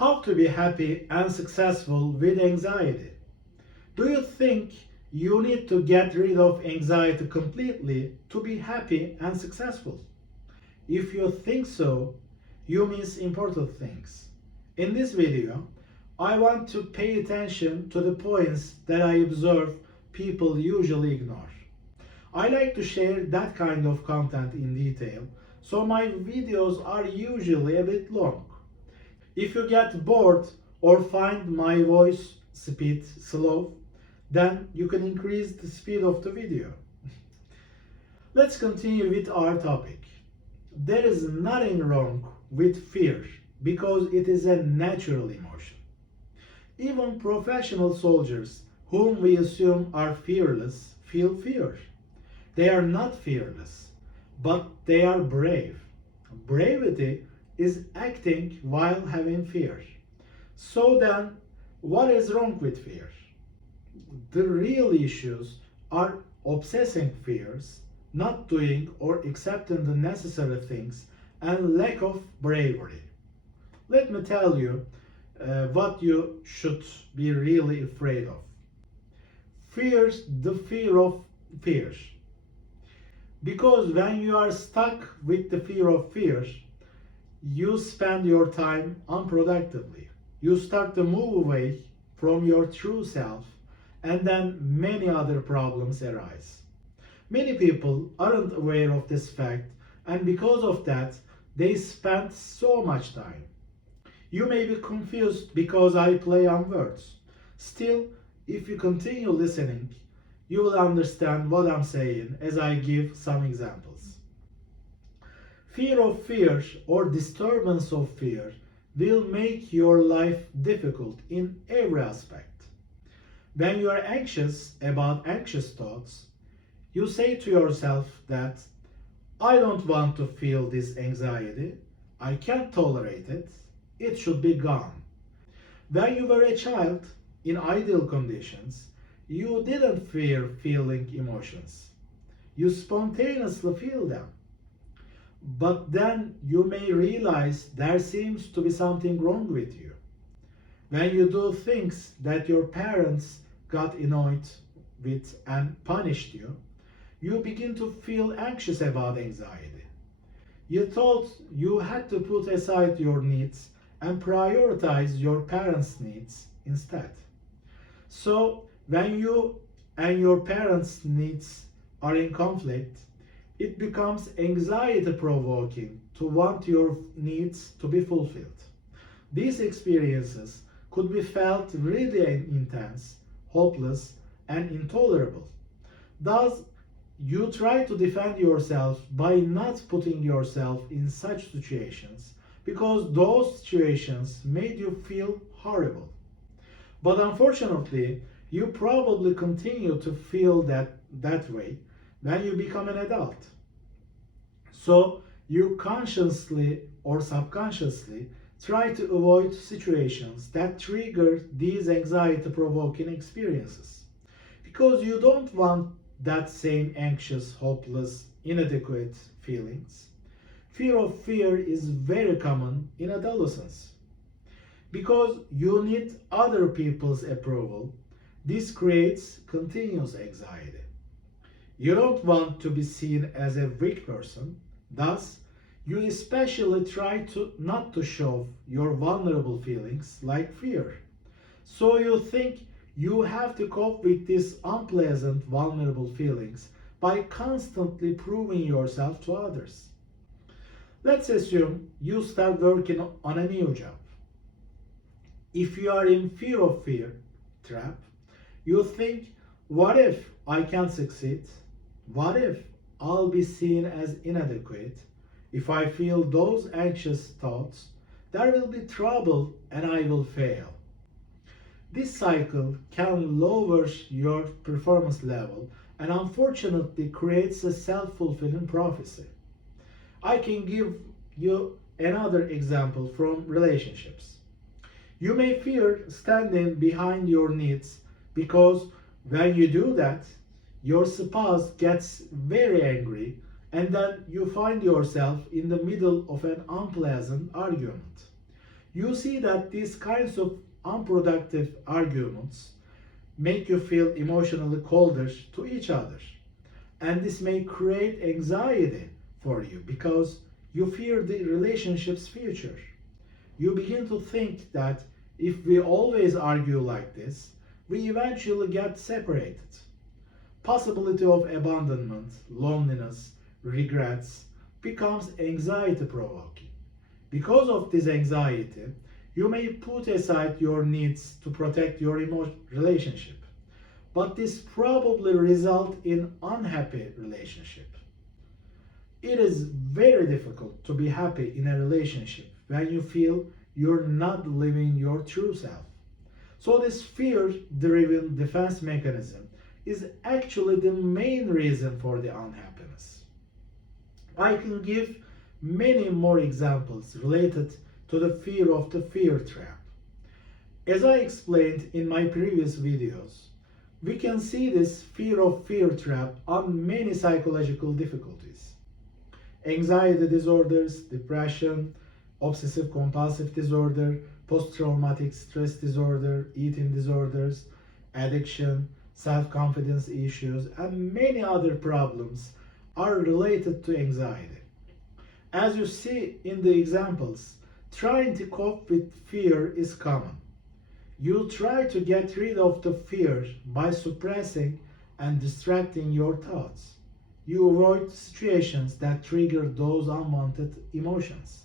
How to be happy and successful with anxiety. Do you think you need to get rid of anxiety completely to be happy and successful? If you think so, you miss important things. In this video, I want to pay attention to the points that I observe people usually ignore. I like to share that kind of content in detail, so my videos are usually a bit long. If you get bored or find my voice speed slow, then you can increase the speed of the video. Let's continue with our topic. There is nothing wrong with fear because it is a natural emotion. Even professional soldiers, whom we assume are fearless, feel fear. They are not fearless, but they are brave. Bravery is acting while having fear. So then, what is wrong with fear? The real issues are obsessing fears, not doing or accepting the necessary things, and lack of bravery. Let me tell you what you should be really afraid of. Fears, the fear of fear. Because when you are stuck with the fear of fear, you spend your time unproductively. You start to move away from your true self, and then many other problems arise. Many people aren't aware of this fact, and because of that, they spend so much time. You may be confused because I play on words. Still, if you continue listening, you will understand what I'm saying as I give some examples. Fear of fear or disturbance of fear will make your life difficult in every aspect. When you are anxious about anxious thoughts, you say to yourself that I don't want to feel this anxiety, I can't tolerate it, it should be gone. When you were a child, in ideal conditions, you didn't fear feeling emotions. You spontaneously feel them. But then you may realize there seems to be something wrong with you. When you do things that your parents got annoyed with and punished you, you begin to feel anxious about anxiety. You thought you had to put aside your needs and prioritize your parents' needs instead. So, when you and your parents' needs are in conflict, it becomes anxiety provoking to want your needs to be fulfilled. These experiences could be felt really intense, hopeless, and intolerable. Thus, you try to defend yourself by not putting yourself in such situations because those situations made you feel horrible. But unfortunately, you probably continue to feel that way when you become an adult. So you consciously or subconsciously try to avoid situations that trigger these anxiety provoking experiences because you don't want that same anxious, hopeless, inadequate feelings. Fear of fear is very common in adolescence. Because you need other people's approval, this creates continuous anxiety. You don't want to be seen as a weak person, thus, you especially try to not to show your vulnerable feelings like fear. So you think you have to cope with these unpleasant, vulnerable feelings by constantly proving yourself to others. Let's assume you start working on a new job. If you are in fear of fear trap, you think, what if I can't succeed? What if I'll be seen as inadequate? If I feel those anxious thoughts, there will be trouble and I will fail. This cycle can lower your performance level and unfortunately creates a self-fulfilling prophecy. I can give you another example from relationships. You may fear standing behind your needs because when you do that, your spouse gets very angry and then you find yourself in the middle of an unpleasant argument. You see that these kinds of unproductive arguments make you feel emotionally colder to each other. And this may create anxiety for you because you fear the relationship's future. You begin to think that if we always argue like this, we eventually get separated. Possibility of abandonment, loneliness, regrets becomes anxiety provoking. Because of this anxiety, you may put aside your needs to protect your relationship. But this probably result in unhappy relationship. It is very difficult to be happy in a relationship when you feel you're not living your true self. So this fear-driven defense mechanism is actually the main reason for the unhappiness. I can give many more examples related to the fear of the fear trap. As I explained in my previous videos, we can see this fear of fear trap on many psychological difficulties. Anxiety disorders, depression, obsessive compulsive disorder, post-traumatic stress disorder, eating disorders, addiction, self-confidence issues, and many other problems are related to anxiety. As you see in the examples, trying to cope with fear is common. You try to get rid of the fear by suppressing and distracting your thoughts. You avoid situations that trigger those unwanted emotions.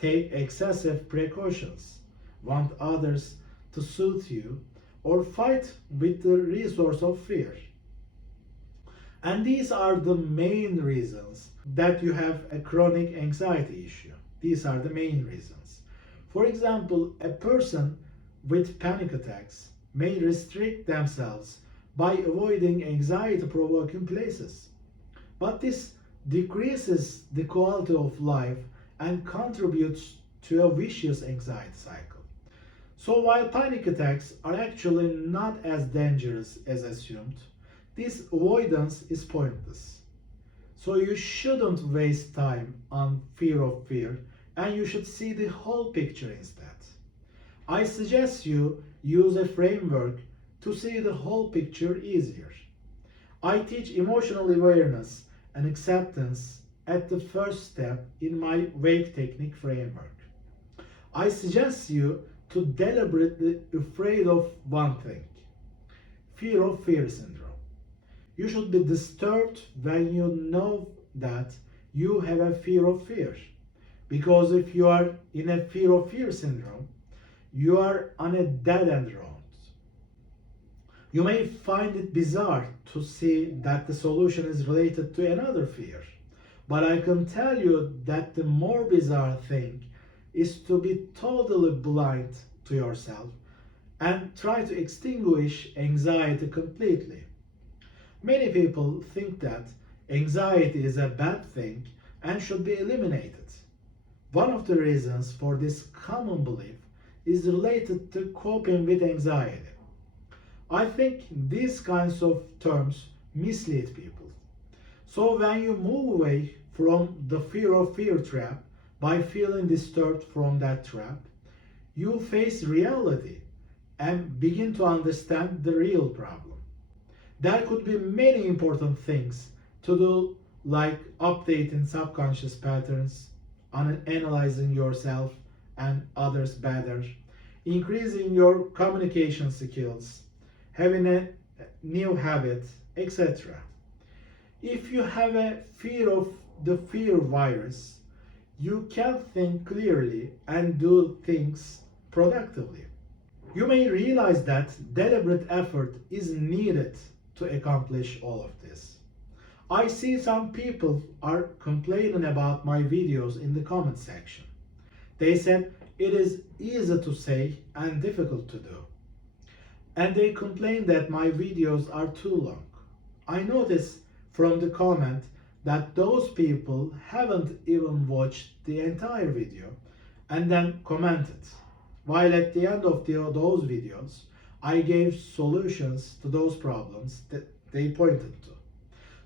Take excessive precautions, want others to soothe you, or fight with the resource of fear. And these are the main reasons that you have a chronic anxiety issue. These are the main reasons. For example, a person with panic attacks may restrict themselves by avoiding anxiety provoking places. But this decreases the quality of life and contributes to a vicious anxiety cycle. So while panic attacks are actually not as dangerous as assumed, this avoidance is pointless. So you shouldn't waste time on fear of fear, and you should see the whole picture instead. I suggest you use a framework to see the whole picture easier. I teach emotional awareness and acceptance at the first step in my wake technique framework. I suggest you to deliberately afraid of one thing, fear of fear syndrome. You should be disturbed when you know that you have a fear of fear. Because if you are in a fear of fear syndrome, you are on a dead end road. You may find it bizarre to see that the solution is related to another fear. But I can tell you that the more bizarre thing is to be totally blind to yourself and try to extinguish anxiety completely. Many people think that anxiety is a bad thing and should be eliminated. One of the reasons for this common belief is related to coping with anxiety. I think these kinds of terms mislead people. So when you move away from the fear of fear trap by feeling disturbed from that trap, you face reality and begin to understand the real problem. There could be many important things to do, like updating subconscious patterns, analyzing yourself and others better, increasing your communication skills, having a new habit, etc. If you have a fear of the fear virus, you can think clearly and do things productively. You may realize that deliberate effort is needed to accomplish all of this. I see some people are complaining about my videos in the comment section. They said it is easy to say and difficult to do. And they complain that my videos are too long. I notice from the comment that those people haven't even watched the entire video and then commented. While at the end of those videos, I gave solutions to those problems that they pointed to.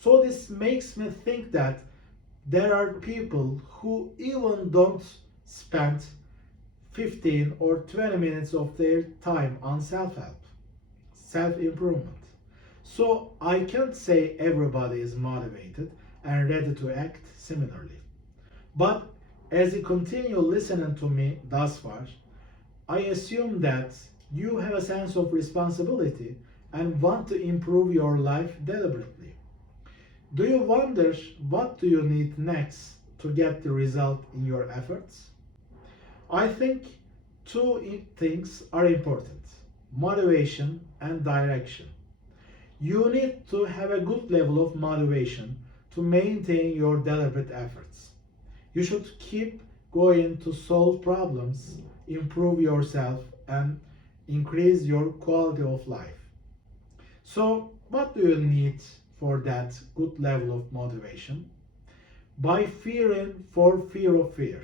So this makes me think that there are people who even don't spend 15 or 20 minutes of their time on self-help, self-improvement. So I can't say everybody is motivated and ready to act similarly. But as you continue listening to me thus far, I assume that you have a sense of responsibility and want to improve your life deliberately. Do you wonder what do you need next to get the result in your efforts? I think two things are important: motivation and direction. You need to have a good level of motivation to maintain your deliberate efforts. You should keep going to solve problems, improve yourself, and increase your quality of life. So, what do you need for that good level of motivation? By fearing for fear of fear.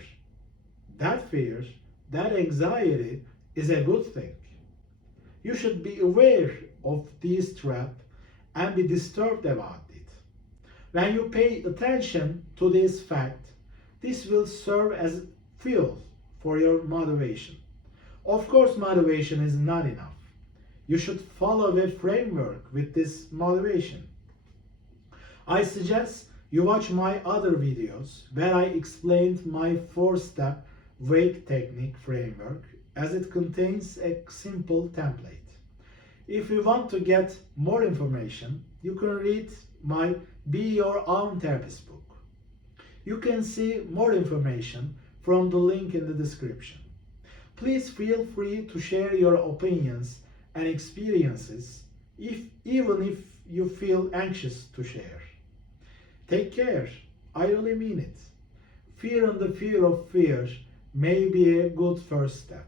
That fear, that anxiety is a good thing. You should be aware of this trap and be disturbed about it. When you pay attention to this fact, this will serve as fuel for your motivation. Of course, motivation is not enough. You should follow a framework with this motivation. I suggest you watch my other videos where I explained my 4-step wake technique framework, as it contains a simple template. If you want to get more information, you can read my Be Your Own Therapist book. You can see more information from the link in the description. Please feel free to share your opinions and experiences, even if you feel anxious to share. Take care, I really mean it. Fear and the fear of fear may be a good first step.